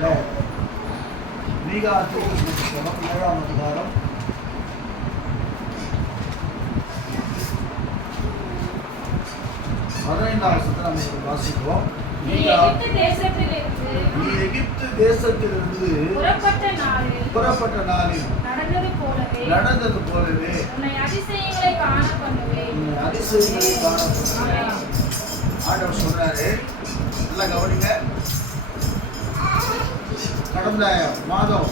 புத்தகத்தில் மீகா புத்தகம் 7ஆம் அதிகாரம் 15ஆம் வசனத்தை நம்ம வாசிப்போம். நீ எகிப்து தேசத்திலிருந்து புறப்பட்ட நாளில் நடந்தது போலவே உன்னை அதிசயங்களை காண பண்ணுவேன். ஆண்டவர் சொல்றாரு, நல்லா கவனிங்க. கடந்த மாதம்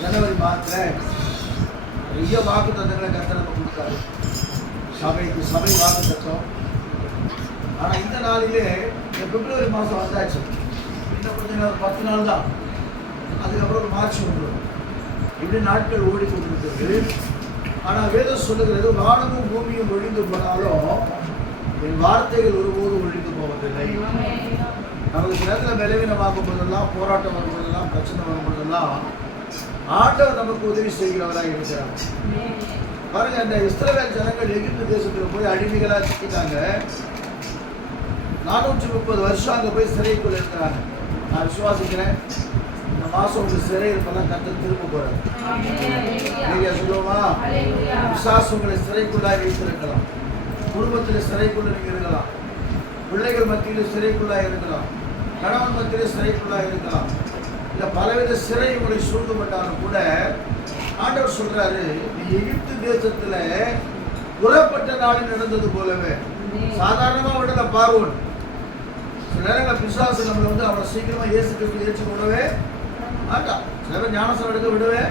ஜனவரி மாதத்தில் நிறைய வாக்கு தத்தங்களை கர்த்தர் கொடுத்தாரு சபைக்கு. சபை வாக்கு தத்தம். ஆனால் இந்த நாளிலே பிப்ரவரி மாதம் வந்தாச்சு. இன்னும் கொஞ்ச நாள் 10 நாள் தான், அதுக்கப்புறம் மார்ச் வந்துடும். இப்படி நாட்கள் ஓடிக்கொண்டிருக்கிறது. ஆனால் வேதம் சொல்லுகிறது, வானமும் பூமியும் ஒழிந்து போனாலும் என் வார்த்தைகள் ஒருபோதும் ஒழிந்து போவதில்லை. நமக்கு சில நேரத்தில் பலவீனமாகும் போதெல்லாம், போராட்டம் வரும்போதெல்லாம், பிரச்சனை வரும்போதெல்லாம் ஆண்டவர் நமக்கு உதவி செய்கிறவராக இருக்கிறார். பாருங்க, இந்த இஸ்ரவேல் ஜனங்கள் எகிப்து தேசத்தில் போய் அடிமைகளாக சிக்கிட்டாங்க. 430 வருஷம் அங்கே போய் சிறைக்குள்ள இருக்கிறாங்க. நான் விசுவாசிக்கிறேன், இந்த மாதம் உங்க சிறை இருப்பெல்லாம் கர்த்தர் திரும்ப போறாரு. சொல்லுவோமா? விசுவாசம் உங்களை சிறைக்குள்ளாக வைத்திருக்கலாம். குடும்பத்தில் சிறைக்குள்ள நீங்க இருக்கலாம். பிள்ளைகள் மத்தியில் சிறைக்குள்ளாக இருக்கலாம். கணவன் மத்தியில் சிறைக்குள்ளாக இருக்கலாம். இல்லை பலவித சிறை உங்களை சூழ்ந்துபட்டாலும் கூட ஆண்டவர் சொல்றாரு, நீ எகிப்து தேசத்துல புறப்பட்ட நாளில் நடந்தது போலவே. சாதாரணமா விடல பார்வோன். சில நேரங்கள் பிசாசு நம்மளை அவனை சீக்கிரமா இயேசு கிறிஸ்து ஏற்றுக்கொள்ளவே மாட்டான். சில பேர் ஞானஸ்தானம் எடுக்க விடவே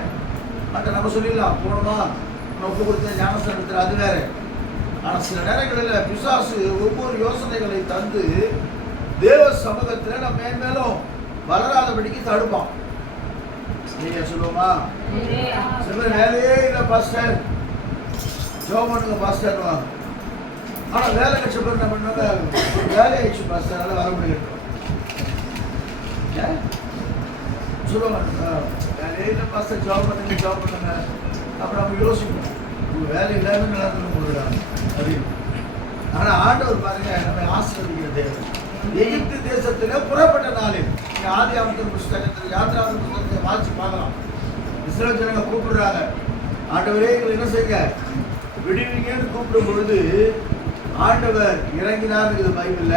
மாட்டான். நம்ம சொல்லிடலாம், போனோமா ஒப்பு கொடுத்த ஞானஸ்தானம் எடுத்துற, அது வேற. ஆனால் சில நேரங்களில் பிசாசு ஒவ்வொரு யோசனைகளை தந்து தேவ சமூகத்தில் நம்ம மேன்மேலும் வளராதபடிக்கு தடுப்பான். நீங்க சொல்லுவோமா? சில பேர் வேலையே இல்லை பாஸ்டர், ஜோம் பண்ணுங்க பாஸ்டர் வாங்க. ஆனால் வேலை கட்ச பேர் என்ன பண்ணாங்க, வேலையாயிடுச்சு பாஸ்டர், அதனால வர முடியும் சொல்லுவாங்க. வேலையே இல்லை பாஸ்டர், ஜாப் பண்ணுங்க. அப்புறம் அவங்க யோசிக்கணும், உங்க வேலை இல்லாம நல்லா கொடுக்குறாங்க அப்படின்னு. ஆனா ஆண்டவர் பாருங்க, நம்ம ஆசீர்வதிக்கிற தேவன். எகிப்து தேசத்துல புறப்பட்ட நாளில், ஆதியாகமத்தின் புத்தகத்தில், யாத்திராவின் புத்தகத்தை வாசிச்சு பார்க்கலாம். இஸ்ரவேல் ஜனங்க கூப்பிடுறாங்க, ஆண்டவரே எங்களை என்ன செய்ய விடுவீங்கன்னு கூப்பிடும் பொழுது ஆண்டவர் இறங்கினார் இருக்குது பைபிள்ல.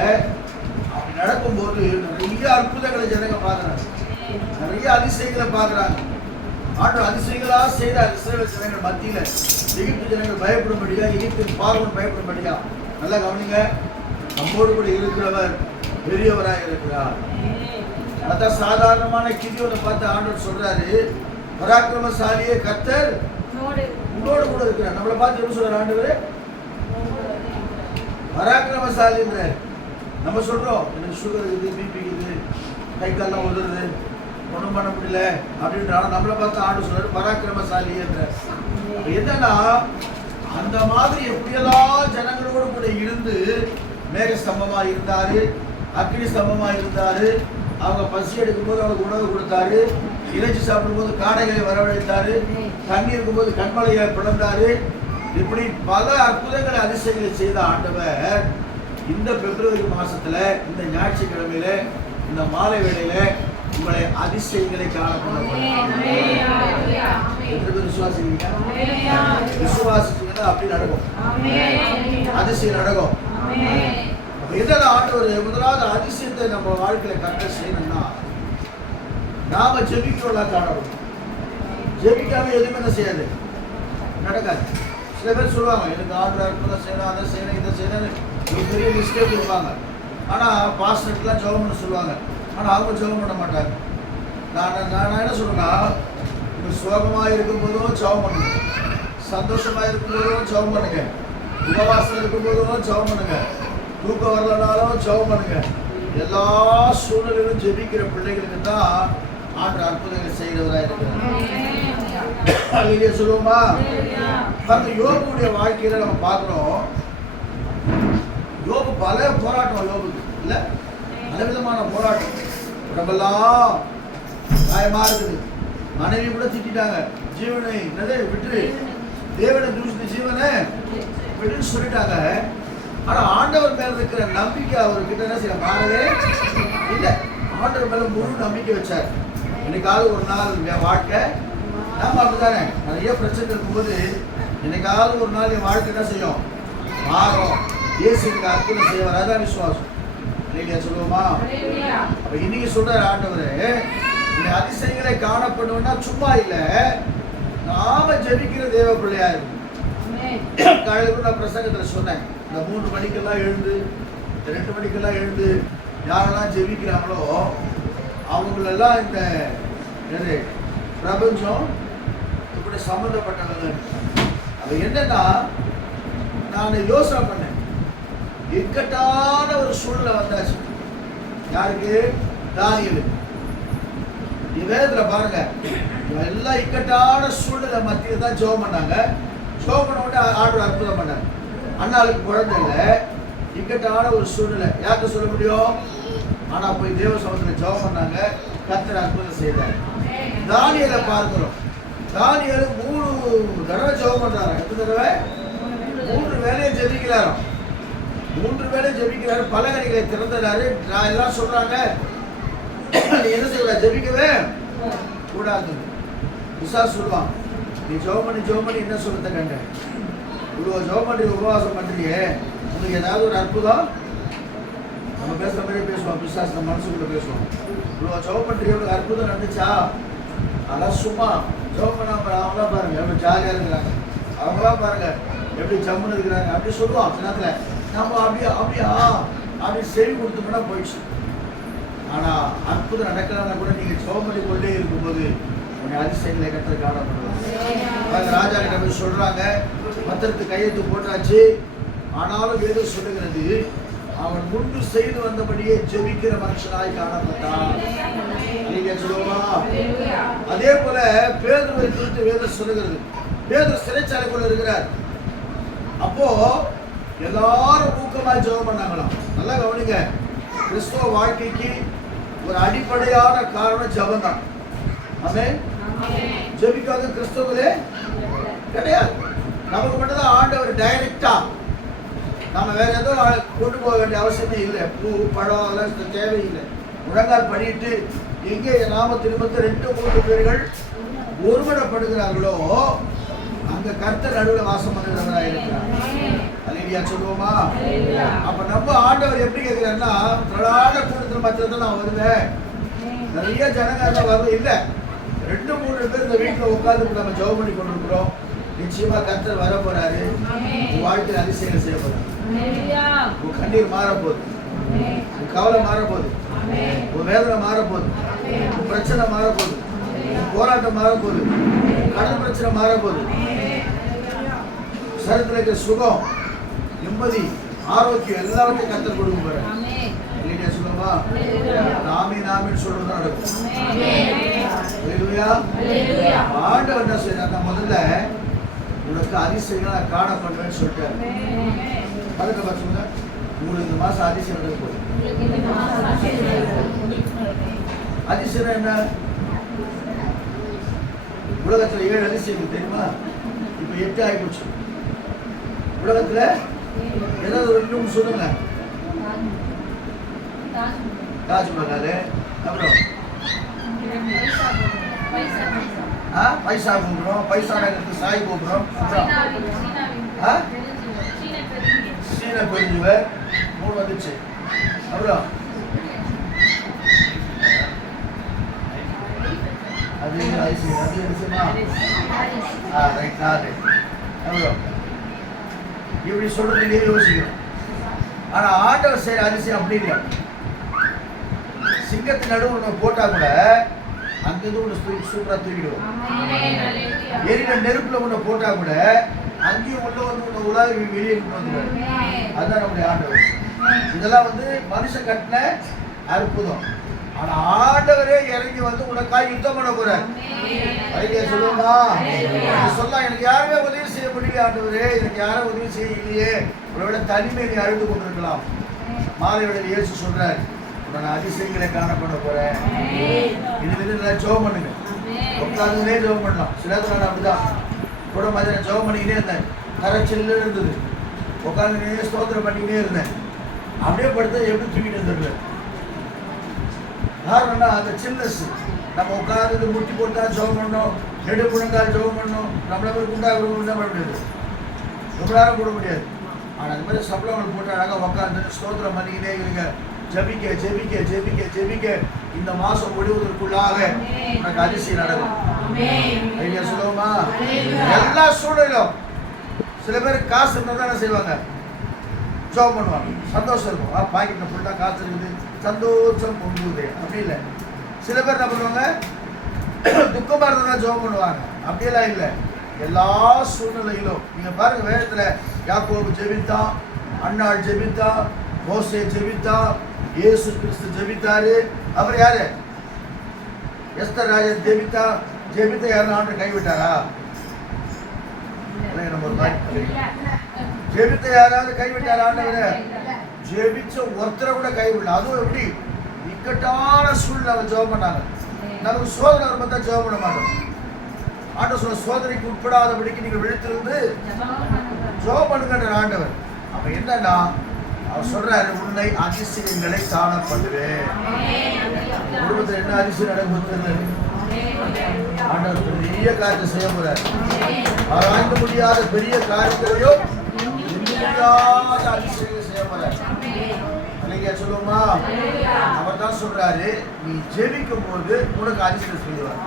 அப்படி நடக்கும்போது நிறைய அற்புதங்களை ஜனங்க பார்க்குறாங்க, நிறைய அதிசயங்களை பார்க்குறாங்க. ஆண்டவர் அதிசயங்களா செய்தார் இஸ்ரவேல் ஜனங்கள் மத்தியில. எகிப்து ஜனங்கள் பயப்படும்படியா, எகிப்தின் பார்வோன் பயப்படும்படியா. நல்லா கவனிங்க, நம்மோடு கூட இருக்கிறவர் பெரியவராக இருக்கிறார். அதான் சாதாரணமான கிதியோனை பார்த்து ஆண்டவர் சொல்றாரு, பராக்கிரமசாலியே கர்த்தர் உன்னோடு கூட இருக்கிறார். நம்மளை பார்த்து என்ன சொல்றாரு ஆண்டவர்? பராக்கிரமசாலின்றார். நம்ம சொல்றோம், எனக்கு சுகர் இருக்குது, பிபி இருக்குது, கை கால்லாம் உதறுது, ஒன்றும் பண்ண முடியல அப்படின்ற. நம்மளை பார்த்து ஆண்டு சொல்றாரு பராக்கிரமசாலி என்ற. என்னன்னா, அந்த மாதிரி எப்படியெல்லாம் ஜனங்களோடு கூட இருந்து மேக ஸ்தம்பமா இருந்தாரு, அக்னி ஸ்தம்பமா இருந்தாரு. அவங்க பசி எடுக்கும் போது அவங்களுக்கு உணவு கொடுத்தாரு, இறைச்சி சாப்பிடும் போது காடைகளை வரவழைத்தாரு, தண்ணி இருக்கும்போது கண்மலையை பிளந்தாரு. இப்படி பல அற்புதங்களை அதிசயங்களை செய்த ஆண்டவர் இந்த பிப்ரவரி மாசத்துல, இந்த ஞாயிற்றுக்கிழமையில, இந்த மாலை வேளையில உங்களை அதிசயங்களை காணப்படும். விசுவாசிச்சீங்கன்னா அப்படி நடக்கும், அதிசயம் நடக்கும். இதெல்லாம் ஆண்டவர் முதலாவது அதிசயத்தை நம்ம வாழ்க்கையில கரெக்டாக செய்யணும்னா நாம ஜெபிக்கிறோம்லாம் காணப்படும். ஜெபிக்காம எதுவுமே என்ன செய்யாது, நடக்காது. சில பேர் சொல்லுவாங்க, எனக்கு ஆண்டவர் அற்புதம் செய்யணும், அதை செய்யணும், இதை செய்யணும், ஒரு பெரிய லிஸ்டே கொடுப்பாங்க. ஆனால் பாஸ்டர்லாம் ஜெபம் பண்ண சொல்லுவாங்க, ஆனால் அவங்க ஜெபம் பண்ண மாட்டாங்க. நான் என்ன சொல்றேன்னா, நீங்கள் சோகமாக இருக்கும்போதும் ஜெபம் பண்ணுங்க, சந்தோஷமாக இருக்கும்போதும் ஜெபம் பண்ணுங்க, உபவாசம் இருக்கும்போதும் ஜெபம் பண்ணுங்க, தூக்கம் வரலனாலும் ஜெபம் பண்ணுங்க. எல்லா சூழ்நிலையிலும் ஜெபிக்கிற பிள்ளைகளுக்கு தான் ஆண்டவர் அற்புதங்களை செய்கிறவராக இருக்கிறார். சொல்லுவோமா? யோபுடைய வாழ்க்கையில நம்ம பார்க்கிறோம். யோபு பல போராட்டம், யோபுக்கு இல்ல பலவிதமான போராட்டம். உடம்பெல்லாம் காயமா இருக்குது. மனைவி கூட திட்டாங்க, ஜீவனை விட்டு தேவனை தூஷித்த ஜீவனை விட்டுன்னு சொல்லிட்டாங்க. ஆனா ஆண்டவர் மேல இருக்கிற நம்பிக்கை அவர்கிட்ட என்ன செய்ய மாறவே இல்லை. ஆண்டவர் மேல முழு நம்பிக்கை வச்சார். என்னைக்காவது ஒரு நாள் என் வாழ்க்கை, நாம அப்படித்தானே, நிறைய பிரச்சனை இருக்கும்போது என்னைக்காவது ஒரு நாள் என் வாழ்க்கை என்ன செய்யும், மாறும். இயேசு எனக்கு அற்புதம் செய்வார். அதான் விசுவாசம். இல்லையா சொல்லுவோமா? அப்ப இன்னைக்கு சொல்ற ஆண்டவரே, இந்த அதிசயங்களை காணப்படுவோம்னா சும்மா இல்ல, நாம ஜெபிக்கிற தேவ பிள்ளையா இருக்கும். காலையில் நான் பிரசங்கத்துல சொன்னேன், இந்த 3 மணிக்கெல்லாம் எழுந்து, 2 மணிக்கெல்லாம் எழுந்து யாரெல்லாம் ஜெபிக்கிறாங்களோ அவங்களெல்லாம் இந்த பிரபஞ்சம் இப்படி சம்மந்தப்பட்டவங்க. அது என்னன்னா, நான் யோசனை பண்ணேன், இக்கட்டான ஒரு சூழ்நிலை வந்தாச்சு. யாருக்கு? தானியேலுக்கு. வேதத்துல பாருங்க, எல்லாம் இக்கட்டான சூழ்நிலை மத்தியில் தான் ஜெபம் பண்ணாங்க. ஜெபம் பண்ண உடனே ஆண்டவர் அற்புதம் பண்ணாங்க. அண்ணாளுக்கு குழந்தை இல்லை, இக்கட்டான ஒரு சூழ்நிலை, யாருக்கு சொல்ல முடியும்? ஆனா போய் தேவ சமூகத்துல ஜெபம் பண்ணாங்க, கர்த்தர் அற்புதம் செய்தார். தானியேலை பார்க்கிறோம், தானியேல் 3 தடவை ஜெபம் பண்றாரு. எத்தனை தடவை? 3 வேளையை ஜெபிக்கிறாராம். 3 வேளை ஜெபிக்கிறாரு. பலகணிகளை திறந்தாரு. நான் எல்லாம் சொல்றாங்க, நீ என்ன செய்ய, ஜெபிக்கவே கூடாது. விசாஸ் சொல்லுவான், நீ ஜெபம் பண்ணி என்ன சொல்றத கண்ட, இவ்வளவு ஜெபம் பண்ணி உபவாசம் பண்றியே, உங்களுக்கு ஏதாவது ஒரு அற்புதம்? நம்ம பேசுற மாதிரி பேசுவோம், விசாஸ் நம்ம மனசுக்குள்ள பேசுவோம். இவ்வளவு ஜெபம் பண்றியே, உங்களுக்கு அற்புதம் நடந்துச்சா? அதெல்லாம் சும்மா ஜெபம் பண்ணாம அவங்களாம் பாருங்க எவ்வளவு ஜாலியா இருக்கிறாங்க, அவங்களாம் பாருங்க எப்படி ஜம்முன்னு இருக்கிறாங்க அப்படி சொல்லுவான். சில நேரத்துல நம்ம அப்படி செவி கொடுத்தோம்னா போயிடுச்சு. ஆனா அற்புதம் நடக்கலன்னா கூட நீங்க ஜெபம் பண்ணி கொண்டே இருக்கும்போது உன்னை அதிசயங்களை கர்த்தர் காணப்படுவார். ராஜா கிட்ட போய் சொல்றாங்க, பத்திரத்து கையெழுத்து போட்டாச்சு, ஆனாலும் வேதம் சொல்லுகிறது, அவன் முன்பு செய்து வந்தபடியே ஜெபிக்கிற மனுஷனாய் காணப்பட்டான். நீங்க சொல்லுவா? அதே போல பேதுருவை குறித்து வேதம் சொல்லுகிறது. பேதுரு சிறைச்சாலைக்குள்ள இருக்கிறார். அப்போ எல்லாரும் ஊக்கமா ஜெபம் பண்ணாங்களாம். நல்லா கவனிங்க, கிறிஸ்துவ வாழ்க்கைக்கு ஒரு அடிப்படையான காரணம் ஜெபம் தான். ஆமென். ஜெபிக்காத கிறிஸ்துவங்களே கிடையாது. நமக்கு மட்டும்தான் ஆண்டவர் டைரக்டா, நம்ம வேற எதுவும் கொண்டு போக வேண்டிய அவசியமே இல்லை. பூ பழம் அதெல்லாம் தேவையில்லை. முழங்கால் பண்ணிட்டு எங்கே நாமத்தின் நிமித்தம் 2-3 பேர்கள் ஒருமனப்படுகிறார்களோ அங்க கர்த்தர் நடுவில் வாசம் பண்ணுகிறவராக இருக்கிறார். அல்லேலூயா சொல்லுவோமா? அப்ப நம்ம ஆண்டவர் எப்படி கேட்கிறாருன்னா, திரளான கூட்டத்தில் மத்தியில் நான் வருவேன், நிறைய ஜனங்க வரும் இல்லை, 2-3 பேர் இந்த வீட்டில் உட்கார்ந்து நம்ம ஜெபம் பண்ணி கொண்டிருக்கிறோம். நிச்சயமா கர்த்தர் வர போறாரு. உன் வாழ்க்கையில் அதிசயம் செய்ய போறாரு. உன் கண்ணீர் மாற போகுது, உன் கவலை மாற போகுது, உன் வேதனை மாற போகுது, உன் பிரச்சனை மாற போகுது, உன் போராட்டம் மாற போகுது, கடன் பிரச்சனை மாற போகுது, சரத்துல இருக்க சுகம், நிம்மதி, ஆரோக்கியம் எல்லாத்தையும் கர்த்தர் கொடுக்க போறாரு. இல்லையா சொல்லுமா? நாமே சொல்றது நடக்கும். ஆண்டவர் என்ன செய்யறாங்க, முதல்ல உனக்கு அதிசயங்களை நான் காண பண்ணுவேன்னு சொல்லிட்டாரு. அதுக்கு பட்சங்க உங்களுக்கு இந்த மாசம் அதிசயம் நடக்க போகுது. அதிசயம் என்ன? உலகத்துல 7 அதிசயம் தெரியுமா? இப்ப 8 ஆகிப்போச்சு. உலகத்துல ஏதாவது ஒரு 2 சொல்லுங்க. தாஜ்மஹால், அப்புறம் பைசா கோபுரம், பைசா நகரத்து சாய் கோபுரம், அப்புறம் சீன பெருஞ்சுவர் 3 வந்துச்சு. அப்புறம் அது அதிசயமா? ரைட் 4. அப்புறம் இப்படி சொல்றதுக்கு யோசிக்கிறோம். ஆனா ஆண்டவர் செய்யற அதிசயம் அப்படி இல்லை. சிங்கத்தின் நடுவில் போட்டா கூட அங்கிருந்து ஒன்று சூப்பரா தூக்கிடுவோம். எரியில நெருப்புல ஒண்ணு போட்டா கூட அங்கேயும் உள்ள வந்து உன்னை உலக வெளியே கொண்டு வந்துடுவாரு. அதுதான் நம்முடைய ஆண்டவர். இதெல்லாம் வந்து மனுஷன் கட்டின அற்புதம். ஆனா ஆண்டவரே இறங்கி வந்து உனக்காக யுத்தம் பண்ண போறார். ஐயா சொல்லுமா? சொல்லலாம், எனக்கு யாருமே உதவி செய்ய முடியல ஆண்டவரே, எனக்கு யாரும் உதவி செய்யலையே, உங்களோட தனிமை நீ அழுது கொண்டிருக்கலாம். மாலையோட இயேசு சொல்றாரு, நான் அதிசயங்களை காணப்பட போறேன். இதுல ஜெபம் பண்ணுங்க, உட்காந்துனே ஜெபம் பண்ணலாம். சில நேரம் அப்படிதான் கூட மாதிரி ஜெபம் பண்ணிக்கிட்டே இருந்தேன், கரைச்சல் இருந்தது, உட்காந்துனே ஸ்தோத்திரம் பண்ணிக்கிட்டே இருந்தேன். அப்படியே படுத்த எப்படி தூக்கிட்டு வந்துடுறேன். காரணம்னா அந்த சில்னஸ். நம்ம உட்காந்து முட்டி போட்டா ஜெபம் பண்ணணும், நெடு முழங்கால் ஜெபம் பண்ணணும். நம்மள மாதிரி குண்டா விட முடியாது, ரொம்ப நேரம் போட முடியாது. ஆனால் அந்த மாதிரி சம்பளங்கள் போட்டு அழகாக உட்காந்து ஸ்தோத்திரம் பண்ணிக்கிட்டே இருங்க. ஜெபிக்க ஜெபிக்க ஜெபிக்க ஜெபிக்க இந்த மாதம் முடிவதற்குள்ளாக உனக்கு அதிசயம் நடக்கும். ஐயா சொல்லுவோமா? எல்லா சூழலும் சில பேர் காசு இருந்தால் தானே செய்வாங்க, ஜெபம் பண்ணுவாங்க, சந்தோஷம் இருக்கும். பாக்கெட்டில் ஃபுல்லாக காசு இருக்குது, சந்தோஷம் பொங்குது. அப்படி இல்லை. சில பேர் என்ன பண்ணுவாங்க, துக்கமாக இருந்தால் தான் ஜெபம் பண்ணுவாங்க. அப்படியெல்லாம் இல்லை. எல்லா சூழ்நிலையிலும் நீங்கள் பாருங்கள், வேதத்தில் யாக்கோபு ஜெபித்தா, அன்னாள் ஜெபித்தா, மோசே ஜெபித்தா, இயேசு கிறிஸ்து ஜெபித்தாரு. அப்புறம் யாரு? எஸ்தர் ராஜன் ஜெபித்தா. ஜெபித்த யாரும் ஆண்டு கைவிட்டாரா? ஜெபித்த யாராவது கைவிட்டாரா? ஆண்டவரே ஜெபிச்ச ஒருத்தரை கூட கைவிடல. அதுவும் எப்படி? இக்கட்டான சூழ்நிலை அவன் ஜெபம் பண்ணாங்க. நமக்கு சோதனை வரும்போது தான் ஜெபம் பண்ண மாட்டோம். ஆண்டவர் சொல்ல, சோதனைக்கு உட்படாதபடிக்கு நீங்கள் விழித்திருந்து ஜெபம் பண்ணுங்கன்ற ஆண்டவர். அப்ப என்னன்னா அவர் சொல்றாரு, உன்னை அதிசயங்களை காணப்படுவேன். குடும்பத்தில் என்ன அதிசயம் நடக்குது? ஆண்டவர் பெரிய காரியத்தை செய்ய போறாரு. ஆராய்ந்து முடியாத பெரிய காரியங்களையும் முடியாத அதிசயங்களை செய்ய போறாரு. இல்லையா சொல்லுவோமா? அவர் தான் சொல்றாரு, நீ ஜெபிக்கும் போது உனக்கு அதிசயம் செய்வார்.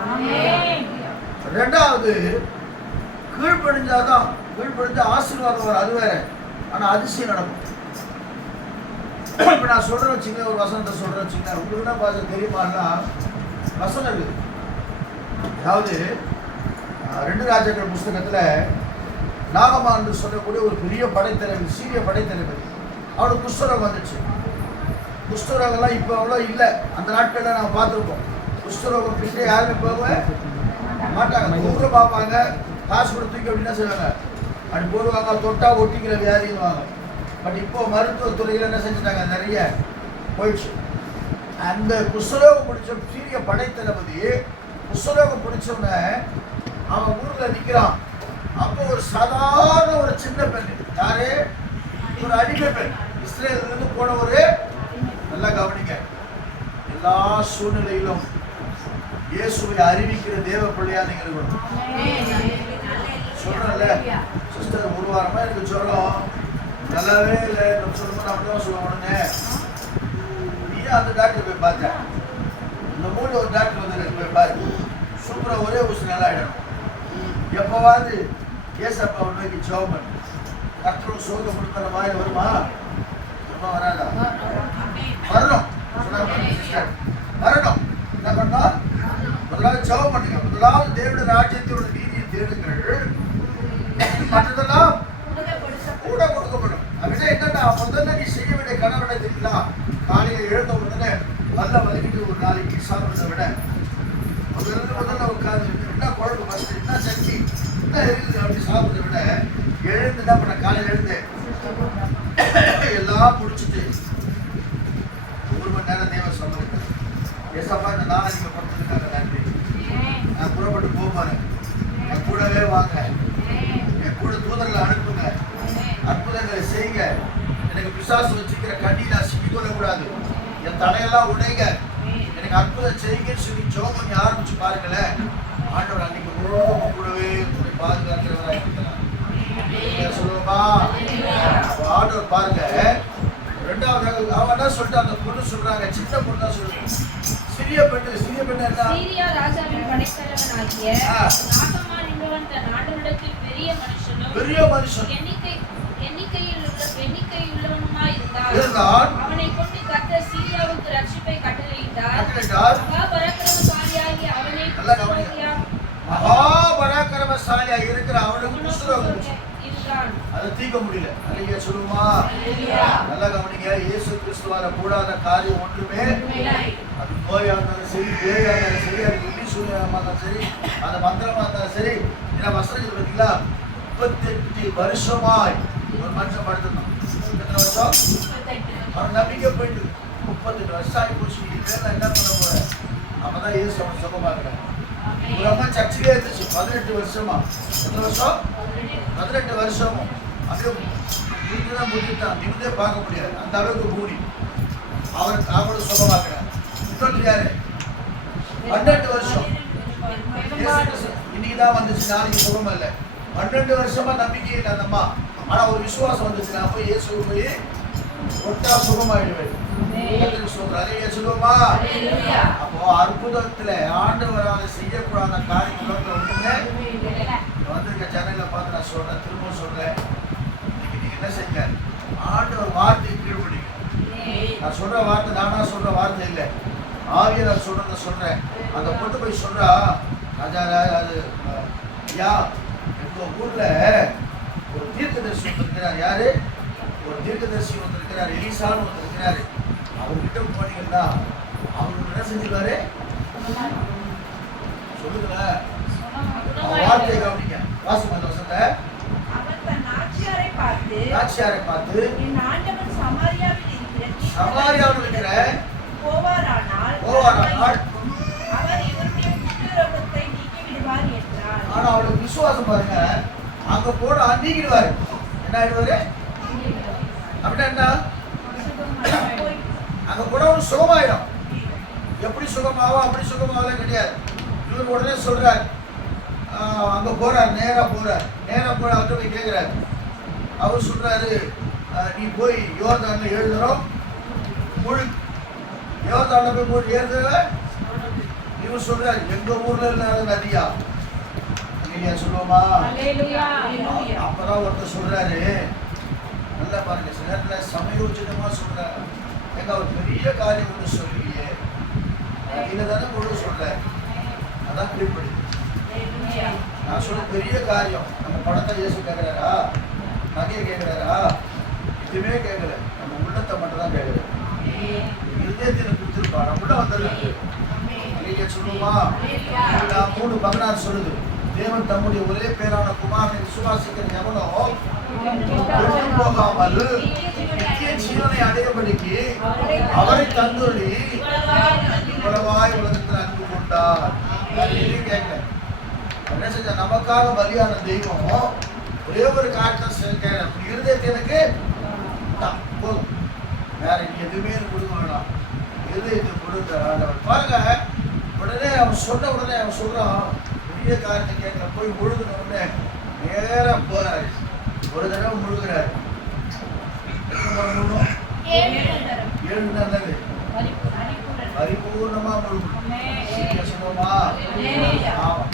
ரெண்டாவது, கீழ்ப்படிஞ்சாதான், கீழ்ப்படிஞ்ச ஆசீர்வாதம் வரும், அது வேற. ஆனா அதிசயம் நடக்கும். இப்ப நான் சொல்றேன் வச்சுங்க, ஒரு வசனத்தை சொல்றேன் வச்சுங்க, உங்களுக்கு என்ன பார்த்து தெரியுமான்னா வசனம் இருக்குது. அதாவது 2 ராஜாக்கள் புஸ்தகத்துல நாகமான் சொல்லக்கூடிய ஒரு பெரிய படைத்தலைவர், சீரிய படைத்தலைவர், அவனுக்கு குஷ்டரோகம் வந்துச்சு. குஷ்டரோகம்லாம் இப்போ அவ்வளோ இல்லை. அந்த நாட்களில் நாங்கள் பார்த்துருக்கோம். குஷ்டரோகம் கிட்டே யாருமே போக மாட்டாங்க. ஊரில் பார்ப்பாங்க, காசு கொடுத்துக்க அப்படின்னா செய்வாங்க, அப்படி போடுவாங்க, தொட்டா ஒட்டிக்கிற வியாதிவாங்க. பட் இப்போ மருத்துவத்துறையில் என்ன செஞ்சுட்டாங்க, நிறைய போயிடுச்சு. அந்த குஷ்டரோகம் பிடிச்ச சீரிய படைத்தளபதி குஷ்டரோகம் பிடிச்சவன அவன் ஊரில் நிற்கிறான். அப்போ ஒரு சாதாரண ஒரு சின்ன பெண், யாரு? ஒரு அடிமை பெண், இஸ்ரேலிருந்து போன ஒரு, நல்லா கவனிங்க, எல்லா சூழ்நிலையிலும் இயேசுவை அறிவிக்கிற தேவ பிள்ளையா நீங்க இருக்கணும். சொல்றேன்ல சிஸ்டர், ஒரு வாரமா எனக்கு ஜுரம் நல்லாவே இல்லை, சொல்லும்போது அப்படிதான் சொல்லுவானுங்க. நீ அந்த டாக்டர் போய் பார்த்தேன், இந்த மூணு ஒரு டாக்டர் வந்து போய் பாரு, சூப்பரா ஒரே ஊசி நல்லா ஆயிடும். எப்பவாது ஏசப்பா நோக்கி ஜெபம் பண்ணு, கர்த்தரும் சோகம் கொடுக்குற மாதிரி வருமா? ரொம்ப வராதா? வரணும், வரணும். என்ன பண்ணா? முதலாவது ஜெபம் பண்ணுங்க. முதலாவது தேவனுடைய ராஜ்யத்தோட நீதியை தேடுங்கள், மற்றதெல்லாம் கூட கொடுக்கப்படும். அப்படின்னா என்னன்னா, முதல்ல நீ செய்ய வேண்டிய கடவுளை தெரியுங்களா? காலையில் எழுந்த உடனே நல்லா வலிக்கிட்டு ஒரு நாளைக்கு சாப்பிட்றத விட முதல்ல உட்காந்து என்ன குழம்பு ஃபஸ்ட்டு, என்ன சட்னி, என்ன இருக்குது அப்படி சாப்பிட்றத விட எழுந்து என்ன பண்ண, காலையில் எழுந்து எல்லாம் முடிச்சுட்டு 1 மணி நேரம் தேவை சொல்லுங்க. ஏசப்பா இந்த நாளை நீங்கள் கொடுத்துருக்காங்க, நன்றி. நான் புறப்பட்டு போப்பாரு, என் கூடவே வாங்க, என் கூட தூதர்களை அனுப்புங்க, அற்புதங்களை செய்யுங்க. எனக்கு பிசாசு வச்சுக்கிற கண்ணி நான் சிக்கிக்கொள்ளக்கூடாது, என் தடையெல்லாம் உடைங்க, எனக்கு அற்புதம் செய்யுங்கன்னு சொல்லி ஜெபம் பண்ணி ஆரம்பிச்சு பாருங்களேன். ஆண்டவர் அன்னைக்கு கூடவே பாதுகாக்கிறவராக இருக்கிறார். சொல்லுவோமா? ஆண்டவர் பாருங்க. ரெண்டாவது அவன் என்ன சொல்லிட்டு, அந்த பொண்ணு சொல்றாங்க, சின்ன பொண்ணு தான் சொல்லுங்க, சிறிய பெண்ணு என்ன? சீரியா ராஜாவின் படைத்தலைவனாகிய நாகமான் என்பவன் தன் ஆண்டவரிடத்தில் பெரிய மனுஷன் எண்ணிக்கையுள்ளவனுமாய் இருந்தான். அவனை கொண்டு கர்த்தர் சீரியாவுக்கு ரட்சிப்பை கட்டளையிட்டார். மகாபராக்கிரமசாலியாக இருக்கிற அவனுக்கு குஷ்டரோகம் அதை தீர்க்க முடியல. அல்லையா சொல்லுமா? நல்லா கவனிங்க. இயேசு கிறிஸ்துவால கூடாத காரியம் ஒன்றுமே, அது நோயா இருந்தாலும் சரி, பேயா இருந்தாலும் சரி, அது இங்கிலீஷ் சூழ்நிலைமா இருந்தாலும் சரி, அந்த மந்திரமா இருந்தாலும் சரி. ஏன்னா வசனங்கள் பார்த்தீங்களா, 38 வருஷமாய் ஒரு மனுஷன் படுத்திருந்தான். எத்தனை வருஷம்? அவன் நம்பிக்கை போயிட்டு 38 வருஷம் ஆகி போச்சு. என்ன பண்ண போறேன்? அப்பதான் இயேசு அவன் சுகமாக்குறேன். ஒரு அம்மா சர்ச்சிலே இருந்துச்சு 18 வருஷமா. எத்தனை வருஷம்? 18 வருஷமும் அப்படியே முடிஞ்சுதான் முடிஞ்சுட்டான், நிமிந்தே பார்க்க முடியாது, அந்த அளவுக்கு மூடி அவனை சுகமாக்குறான். இன்னொரு யாரு 12 வருஷம் இன்னைக்கு தான் வந்துச்சு, நாளைக்கு சுகம் இல்லை. 12 வருஷமா நம்பிக்கை இல்லை அந்த அம்மா. ஆனா ஒரு விசுவாசம் வந்துச்சு, நான் போய் இயேசு போய் ஒட்டா சுகமாயிடுவேன். சொல்லுவோமா? அப்போ அற்புதத்துல ஆண்டவரால் செய்யக்கூடாத காரியங்கள் ஒண்ணுமே வந்திருக்க சேனல்ல பார்த்து நான் சொல்றேன், திரும்ப சொல்றேன். நீங்க என்ன செய்யுங்க, ஆண்டவர் வார்த்தையை கீழ்படிங்க. நான் சொல்ற வார்த்தை நானா சொல்ற வார்த்தை இல்லை, ஆவியார் சொல்றத சொல்றேன். அந்த பொண்ணு போய் சொல்றா, ராஜா அது ஐயா எங்க ஊர்ல ஒரு தீர்க்கதரிசி வந்திருக்கிறார். யாரு? ஒரு தீர்க்கதரிசி வந்திருக்கிறார், எலிசான்னு வந்திருக்கிறாரு. அவர்கிட்ட போனீங்கன்னா அவர் என்ன செஞ்சிருவாரு சொல்லுங்களேன். வார்த்தையை கவனிங்க, வாசிங்க அந்த வசனத்தை. நாச்சியாரை பார்த்து சமாரியாவில் இருக்கிற போவாரானால் ஆனா அவளுக்கு விசுவாசம் பாருங்க, அங்க போனா நீங்கிடுவாரு. என்ன ஆயிடுவாரு அப்படின்னா என்ன? அங்க போனா ஒரு சுகமாயிடும். எப்படி சுகமாவோ அப்படி சுகமாவதே கிடையாது. இவர் உடனே சொல்றாரு, அங்க போறாரு, நேரா போறாரு. நேரா போய் அவர்கிட்ட போய் கேட்கிறாரு. அவர் சொல்றாரு, நீ போய் யோர்தான்ல 7 தரம் முழு. யோர்தான்ல போய் போய் ஏறுதவ இவர் சொல்றாரு, எங்க ஊர்ல இல்லாத நதியா இல்லையா சொல்லுவோமா? அப்பதான் ஒருத்தர் சொல்றாரு, நல்லா பாருங்க, சில நேரத்துல சமயோச்சிதமா சொல்றாரு, எங்க அவர் பெரிய காரியம் ஒன்று சொல்லுவியே இதை தானே முழு சொல்றாரு. அதான் கீழ்படி. நான் சொல்ல பெரிய காரியம். நம்ம பணத்தை இயேசு கேட்கிறாரா, நகையை கேட்கிறாரா? எதுவுமே கேட்கல, நம்ம உள்ளத்தை மட்டும் தான் கேட்கல. இருதயத்தில் கொடுத்துருப்பா, நம்ம உள்ள வந்துருக்கு. நீங்க சொல்லுமா? 3:16 சொல்லுது, தேவன் தம்முடைய ஒரே பேரான குமாரனை விசுவாசிக்கிற எவனோ போகாமல் நித்திய ஜீவனை அடையபடிக்கு அவரை தந்துள்ளி இவ்வளவாய் உலகத்தில் அன்பு கொண்டார். கேட்கல, என்ன செஞ்ச? நமக்காக பலியான தெய்வம் ஒரே ஒரு காரியத்தை இருதயத்தை எனக்கு போதும், வேற எதுவுமே கொடுக்க வேண்டாம், இருதயத்தை கொடுத்த ஆண்டவர். பாருங்க, உடனே அவன் சொன்ன உடனே அவன் சொல்றான், பெரிய காரியத்தை கேட்கல. போய் முழுகின உடனே நேரா போறாரு. ஒரு தடவை முழுகிறாரு. 7 நல்லது பரிபூர்ணமா முழுகணும்.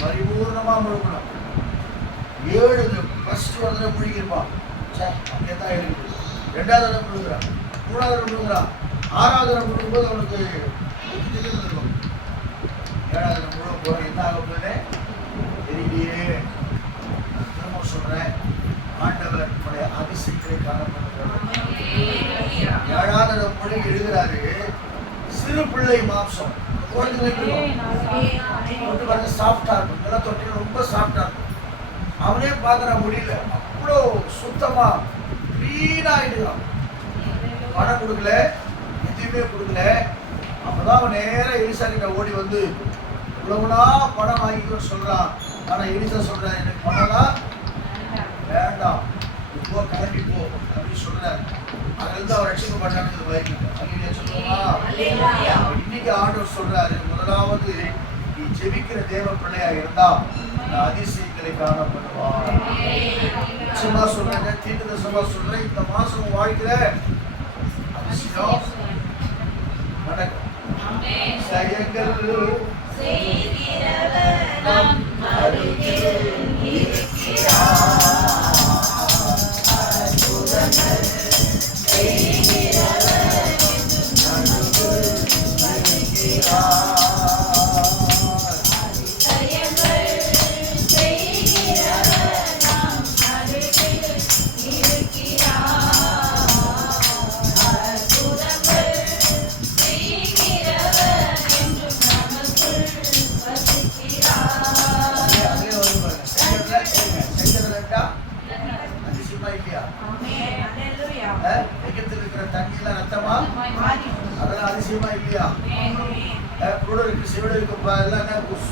பரிபூர்ணமா முழுகணும். 7 ஃபர்ஸ்ட் ஒரு தடவை முழுகிருப்பான், அங்கே தான் எழுது. 2வது தடவை முழுகிறான், 3வது தடவை முழுகிறான், 6வது தடவை முழுகும்போது அவனுக்கு இருக்கும். 7வது தடவை முழுக போற என்ன ஆக போகுது தெரியலையே. திரும்ப சொல்றேன், ஆண்டவர் நம்முடைய அதிசயத்தை காணப்படுகிறார். 7வது மொழி எழுதுறாரு, சிறு பிள்ளை மாம்சம் சாஃப்டா இருக்கும், இதெல்லாம் தொட்டி ரொம்ப சாஃப்டா இருக்கும். அவனே பார்க்கற முடியல, அவ்வளோ சுத்தமா கிளீனா ஆயிடுறான். பணம் கொடுக்கல, எதுவுமே கொடுக்கல. அப்பதான் அவன் நேரம் எலிசா கிட்ட ஓடி வந்து இவ்வளவுனா பணம் வாங்கிக்கணும்னு சொல்றான். ஆனா எலிசா சொல்றான், எனக்கு பணம்லாம் வேண்டாம், இப்போ கிளம்பி போ அப்படின்னு சொல்றாரு. அதிலிருந்து அவர் ரட்சிக்கப்பட்டான்னு வாங்கிக்கிட்டார். சொல்லுவா, இன்னைக்கு ஆண்டவர் சொல்றாரு, முதலாவது நீ ஜெபிக்கிற தேவ பிள்ளையா இருந்தா அதிசயங்களை காணப்படுவார். நிச்சயமா சொல்றேன், தீர்க்கதரிசனமா சொல்றேன், இந்த மாசம் வாழ்க்கையில அதிசயம் நடக்கும். செயல்கள்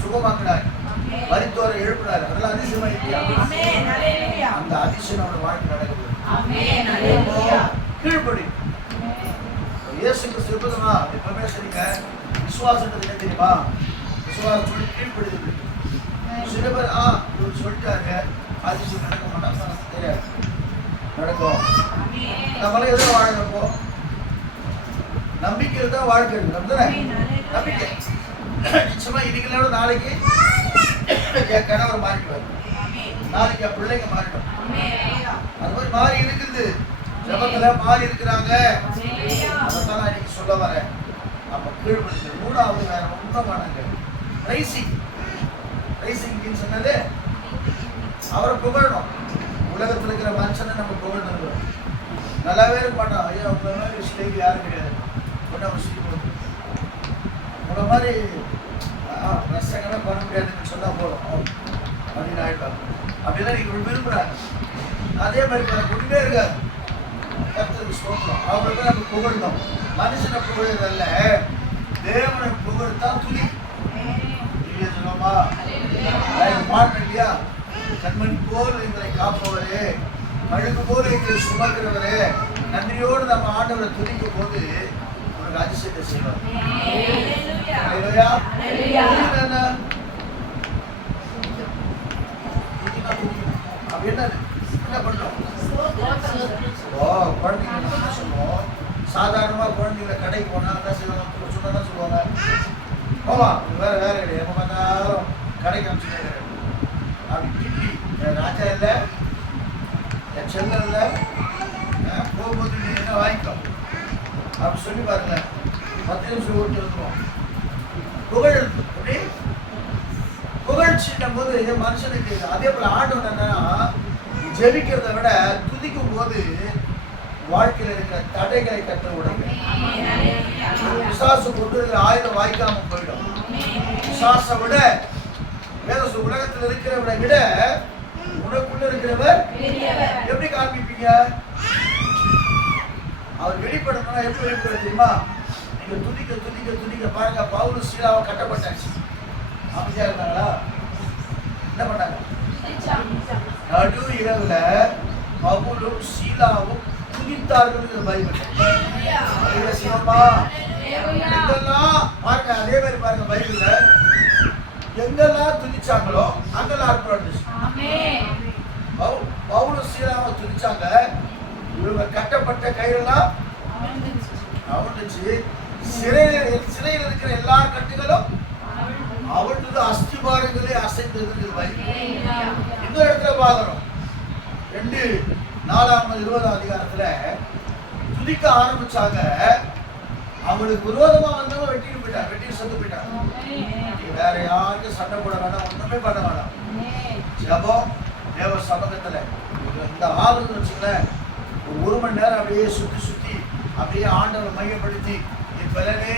சுகமாக்குறாரு, மரித்தோரை எழுப்புறாரு, அதெல்லாம் அதிசயமா இல்லையா? அந்த அதிசயம் நம்ம வாழ்க்கை நடக்குது. கீழ்படி இயேசு கிறிஸ்து எப்பவுமே சரிங்க, விசுவாசன்றது என்ன தெரியுமா? விசுவாசம் சொல்லி கீழ்ப்படுது. சில பேர் இவர் சொல்லிட்டாங்க அதிசயம் நடக்க மாட்டாங்க, தெரியாது நடக்கும். நம்மளால எதுவும் வாழறப்போ நம்பிக்கையில் தான் வாழ்க்கை இருக்கு. நம்பிக்கை நிச்சயமா இன்னைக்கு நாளைக்கு என் கணவர் மாறிடுவார், நாளைக்கு என் பிள்ளைங்க மாறிடும். அது மாதிரி மாறி இருக்குது, ஜபத்துல மாறி இருக்கிறாங்க. அதான் நான் இன்னைக்கு சொல்ல வரேன். நம்ம கீழ்படுத்த மூணாவது வேற ஒன்றும் வேணாங்க. ரைசிங் சொன்னது அவரை புகழணும். உலகத்தில் இருக்கிற மனுஷனை நம்ம புகழணும். நல்லாவே இருக்க மாட்டோம். ஐயா உங்களை மாதிரி ஸ்டேஜ் யாரும் கிடையாது, ஒன்றும் ஸ்டேஜ் உங்களை மாதிரி ரசங்கமே பண்ண முடியாதுன்னு சொன்னா போதும் அப்படின்னு ஆயிடுவாங்க. அப்படிலாம் நீங்க விரும்புறாங்க. அதே மாதிரி ஒன்றுமே இருக்காது. கர்த்தருக்கு ஸ்தோத்திரம். அவங்களுக்கு நம்ம புகழணும். மனுஷனை புகழல, தேவனை புகழ்தான் துதி. இல்லையா சொல்லுமா? பாட்டு இல்லையா? கண்மணி போல் எங்களை காப்பவரே, அழுகு போல எங்களை சுமக்கிறவரே, நன்றியோடு நம்ம ஆண்டவரை துதிக்கும் போது உனக்கு அதிசயத்தை செய்வார். அப்படி என்ன பண்றோம்? குழந்தைங்க என்ன சொல்லுவோம்? சாதாரணமா குழந்தைங்களை கடைக்கு போனா என்ன செய்வாங்க? சொன்னா சொல்லுவாங்க, போவா வேற வேற கிடையாது, எப்ப பார்த்தாலும் கடைக்கு அனுப்பிச்சுட்டே அப்படி கிட்டி என் ராஜா இல்லை, என் செல்ல இல்லை, போகும்போது நீ என்ன வாங்கிக்கோ அப்படி சொல்லி பாருங்க. 10 நிமிஷம் ஓட்டு வந்துடும். புகழ் அப்படி புகழ்ச்சின்னும் போது மனுஷனுக்கு அதே போல ஆண்டவன் என்னன்னா, ஜெபிக்கிறத விட துதிக்கும் போது வாழ்க்கையில் இருக்கிற தடைகளை கற்று விடுங்க. விசுவாசம் கொண்டு ஆயுதம் வாய்க்காம போயிடும். விசுவாச விட வேற உலகத்தில் இருக்கிறவரை விட உனக்குள்ள இருக்கிறவர் எப்படி காண்பிப்பீங்க? அவர் வெளிப்படணும்னா எப்படி வெளிப்பட தெரியுமா? நீங்க துதிக்க துதிக்க துதிக்க பாருங்க. பவுல் சீலாவை கட்டப்பட்டாச்சு, அமைதியா இருந்தாங்களா? என்ன பண்ணாங்க? நடு இரவுல பவுலும் சீலாவும் துதித்தார்கள் பைபிள். சிவமா எங்கெல்லாம் பாருங்க, அதே மாதிரி பாருங்க பைபிள்ல எங்கெல்லாம் துதிச்சாங்களோ அங்கெல்லாம் அற்புதம் இருந்துச்சு. பவுலும் சீலாவை துதிச்சாங்க. இவங்க கட்டப்பட்ட கையெல்லாம் அவிழ்ந்துச்சு. சிறையில் இருக்கிற எல்லா கட்டுகளும் அவிழ்ந்தது, அஸ்திபாரங்களே அசைந்தது பைபிள். இன்னொரு இடத்துல பாக்குறோம், 2:4 அதிகாரத்துல துதிக்க ஆரம்பிச்சாங்க. அவங்களுக்கு விரோதமா வந்தவங்க வெட்டிட்டு போயிட்டாங்க, வெட்டி செத்து போயிட்டாங்க. வேற யாருக்கும் சண்டை போட வேண்டாம், ஒண்ணுமே பண்ண வேண்டாம். ஜபம் தேவ சமூகத்துல இந்த ஆளுன்னு வச்சுங்களேன், ஒரு மணி நேரம் அப்படியே சுத்தி சுத்தி அப்படியே ஆண்டவரை மையப்படுத்தி, என் பலனே,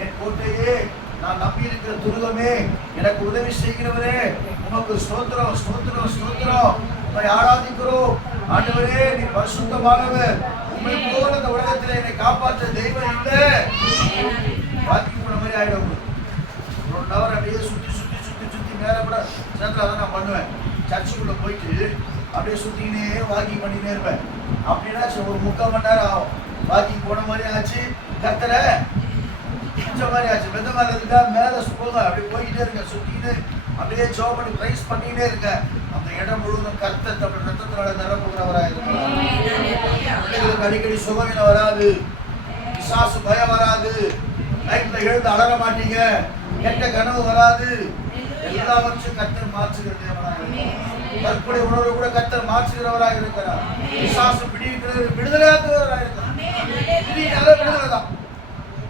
என் கோட்டையே, நான் நம்பி இருக்கிற துருகமே, எனக்கு உதவி செய்கிறவரே, உமக்கு ஸ்தோத்திரம் ஸ்தோத்திரம் ஸ்தோத்திரம், உம்மை ஆராதிக்கிறோம். ஆண்டவரே நீ பரிசுத்தமானவர், உண்மை போல இந்த உலகத்தில் என்னை காப்பாற்ற தெய்வம் இல்லை. வாக்கி போன மாதிரி ஆயிடும். 1 hour அப்படியே சுற்றி சுற்றி சுற்றி சுற்றி மேலே கூட சேர்த்துல தான் நான் பண்ணுவேன். சர்ச்சுக்குள்ள போயிட்டு அப்படியே சுற்றிக்கினே வாக்கிங் பண்ணினே இருப்பேன். அப்படின்னா ஒரு 3/4 மணி நேரம் ஆகும். வாக்கிங் போன மாதிரி ஆச்சு, கர்த்தரை இந்த மாதிரி ஆச்சு. வெந்த மேலே இருக்கா மேலே போங்க, அப்படியே போய்கிட்டே இருங்க, சுற்றிக்கிட்டு அப்படியே ஜோ பண்ணி ப்ரைஸ் பண்ணிக்கிட்டே இருங்க. அந்த இடம் முழுவதும் கர்த்தர் தமிழ் ரத்தத்தினால நிரப்புகிறவராக இருக்கிறார். பிள்ளைகளுக்கு அடிக்கடி சுகவீனம் வராது, பிசாசு பயம் வராது, நைட்ல எழுந்து அலற மாட்டீங்க, கெட்ட கனவு வராது. எல்லாவற்றையும் கர்த்தர் மாற்றுகிற தேவனாக இருக்கிறார். தற்கொலை உணர்வு கூட கர்த்தர் மாற்றுகிறவராக இருக்கிறார். பிசாசு விடுதலையாக்குகிறவராக இருக்கிறார். விதினால விடுதலை தான்.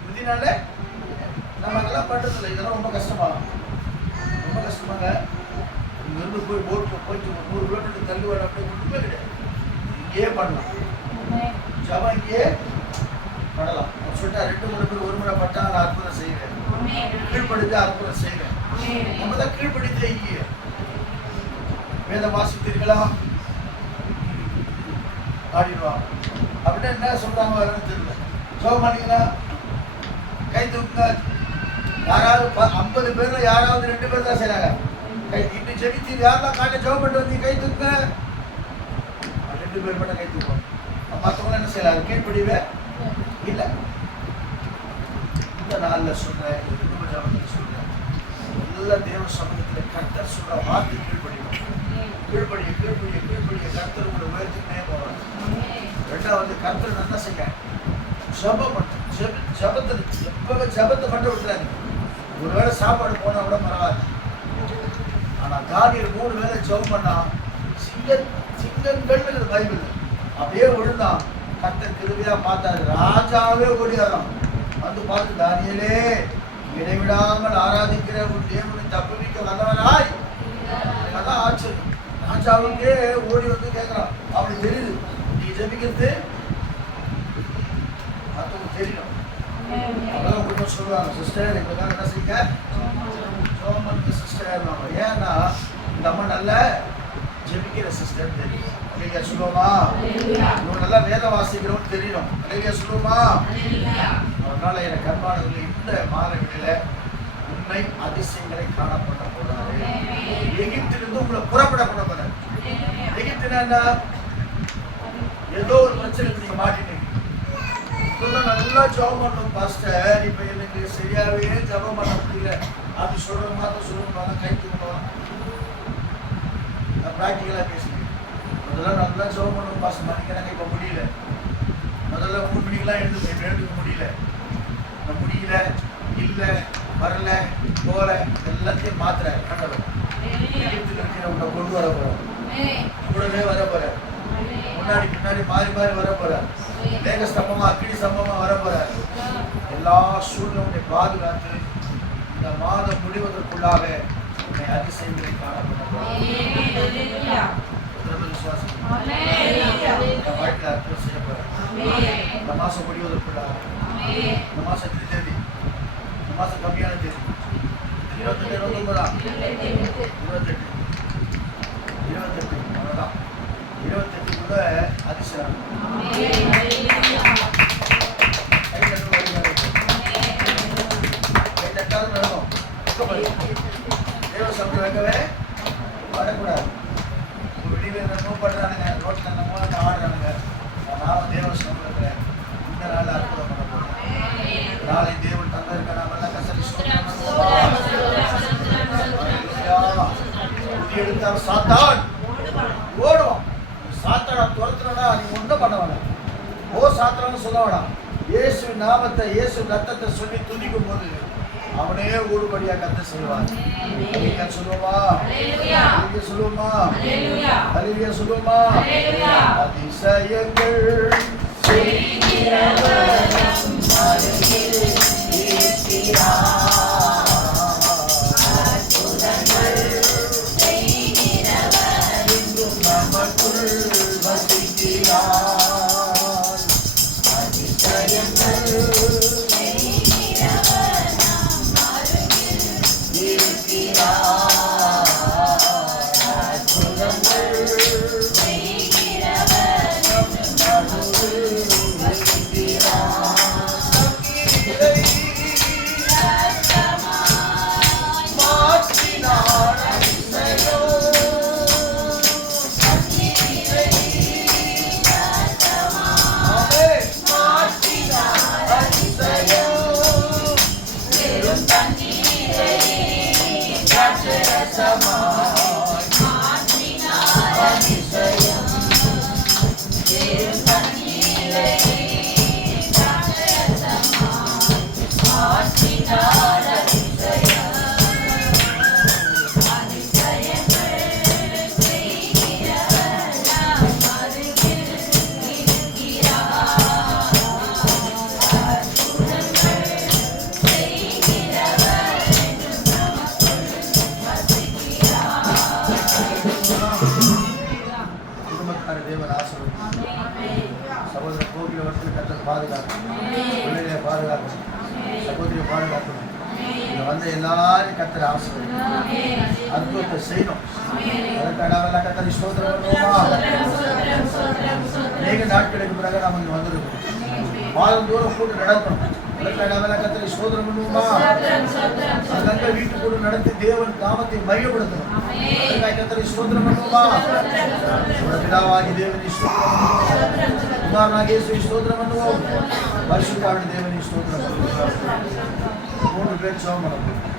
விதினால நமக்கெல்லாம் பண்றது இல்லை. இதெல்லாம் ரொம்ப கஷ்டமாகும், ரொம்ப கஷ்டமாங்க. இங்கிருந்து போய் போட்டில் போயிட்டு 100 கிலோமீட்டர் தள்ளி வர அப்படி ஒன்றுமே கிடையாது. இங்கேயே பண்ணலாம், ஜபம் இங்கேயே பண்ணலாம். சொல்லிட்டா 2-3 பேர் ஒரு முறை பட்டா நான் அற்புதம் செய்வேன், கீழ்படித்து அற்புதம் செய்வேன். நம்ம தான் கீழ்படித்தே இங்கேயே. வேதம் வாசித்தீர்களா ஆடிடுவாங்க. அப்படின்னா என்ன சொல்றாங்க வரன்னு தெரியல. ஜபம் பண்ணீங்களா கை தூக்குங்க. யாராவது 50 பேர்ல யாராவது 2 பேர் தான் செய்யறாங்க. இப்படி ஜெபிச்சு யாரெல்லாம் காட்ட ஜெபம் பண்ணிட்டு வந்து கை தூக்க 2 பேர் மட்டும் கை தூக்கும். மற்றவங்க என்ன செய்யலாம்? கீழ்படிவே இல்லை. இந்த நாளில் சொல்றேன், ஜபத்தில் சொல்றேன். எல்லா தேவ சமூகத்தில் கர்த்தர் சொல்ற வார்த்தை கீழ்ப்படியும். கீழ்ப்படிய கர்த்தர் உங்களை உயர்த்தினே போவார். ரெண்டாவது கர்த்தர் நல்லா செய்ய ஜபம் பண்ணும். ஜபத்தை பண்ண விட்டுறாங்க. ஒருவேளை சாப்பாடு போனா கூட பரவாயில்ல. ஆனா தானியேல் 3 வேளை ஜபம் பண்ணா சிங்கங்கள் பைபிள் அப்படியே விழுந்தான். கர்த்தர் கிருபையா பார்த்தாரு. ராஜாவே ஓடியாராம். வந்து பார்த்து தானியேலே இடைவிடாமல் ஆராதிக்கிற ஒரு தேவனை தப்புவிக்க வல்லவனாய். அதான் ஆச்சரியம். ராஜாவுக்கே ஓடி வந்து கேட்கிறான். அப்படி தெரியுது நீ ஜபிக்கிறது மற்றவங்க தெரியணும். அப்பதான் குடும்பம் சொல்லுவாங்க, சிஸ்டர் இப்பதான் என்ன செய்யுங்க ஜோமனுக்கு சிஸ்டர். ஏன்னா இந்த அம்மா நல்ல ஜெபிக்கிற சிஸ்டர் தெரியும். அழகியா சொல்லுவோமா? இவங்க நல்லா வேத வாசிக்கிறவங்க தெரியணும். அழகியா சொல்லுவோமா? அதனால எனக்கு கர்மானவர்கள் இந்த மாதங்களில உண்மை அதிசயங்களை காணப்பட போறாரு. எகிப்திலிருந்து உங்களை புறப்பட பண்ண போறாரு. எகிப்தினா என்ன? ஏதோ ஒரு பிரச்சனை நீங்க மாட்டிட்டீங்க. நல்லா ஜபம் பண்ணும் பாஸ்டர். இப்ப எனக்கு சரியாவே ஜபம் பண்ண முடியல. அப்படி சொல்ற மாதிரி சொல்லுவாங்க. கை தூக்கணும். நான் பிராக்டிக்கலா பேசுறேன். முதல்ல நல்லா ஜபம் பண்ணும் பாஸ்டர். மணிக்கணக்கு இப்ப முடியல. முதல்ல 3 மணிக்கெல்லாம் எழுதுக்க முடியல. முடியல, இல்ல, வரல, போல எல்லாத்தையும் மாத்துற கண்டவர். இருக்கிறவங்க கொண்டு வர போற, கூடவே வர போற, முன்னாடி மாறி வர போற, மேக ஸ்தம்பமா அக்கினி ஸ்தம்பமா வர போற. எல்லா சூழ்நிலை பாதுகாத்து இந்த மாதம் முடிவதற்குள்ளாக உன்னை அதிசயங்களை காணப்பட விசுவாசம் வாழ்க்கை அற்புதம் செய்ய போற. இந்த மாசம் முடிவதற்குள்ளாக, இந்த மாசம் தேதி, இந்த மாசம் கம்மியான தேதி 28 அவ்வளவுதான். 28க்குள்ள அதிசயம். தேவ சமூகம் வைக்கவே வரக்கூடாது. வெளியே மூவ் பண்றானுங்க, ரோட்ல நம்ம ஆடுறானுங்க. நான் தேவ சமூகத்தில் இந்த நாள் அற்புதம் பண்ண போறேன். நாளை தேவன் தந்திருக்க நாம எல்லாம் கசடி எடுத்தால் சாத்தான் ஓடுவான். சாத்தான துரத்துனா நீ ஒன்றும் பண்ண வேணாம். சாத்தான்னு சொல்ல வேணாம். இயேசு நாமத்தை, இயேசு ரத்தத்தை சொல்லி துதிக்கும் போது அவனே ஓடுபடியா கத்த செய்வார். சொல்லுவோமா? சொல்லுவோமா? அல்லேலூயா சொல்லுவோமா? அதிசயங்கள் எல்லாரும் கத்தர் ஆசீர்வதிக்கணும். அற்புதத்தை செய்யணும். கத்தர் ஸ்தோத்திரம் பண்ணுவோமா? அநேக நாட்களுக்கு பிறகு நாம் இங்க வந்திருக்கோம். மாதம் தூரம் கூட்டு நடக்கணும். கத்தர் ஸ்தோத்திரம் பண்ணுவோமா? அங்கங்க வீட்டு கூட நடத்தி தேவன் நாமத்தை மையப்படுத்தணும். கத்தர் ஸ்தோத்திரம் பண்ணுவோமா? பிதாவாகி தேவனை ஸ்தோத்திரம், குமாரனாகிய இயேசுவை ஸ்தோத்திரம் பண்ணுவோம். பரிசுத்தாவின் தேவனை ஸ்தோத்திரம் பண்ணுவோம். 3 பேர் சோம் பண்ண போறோம்.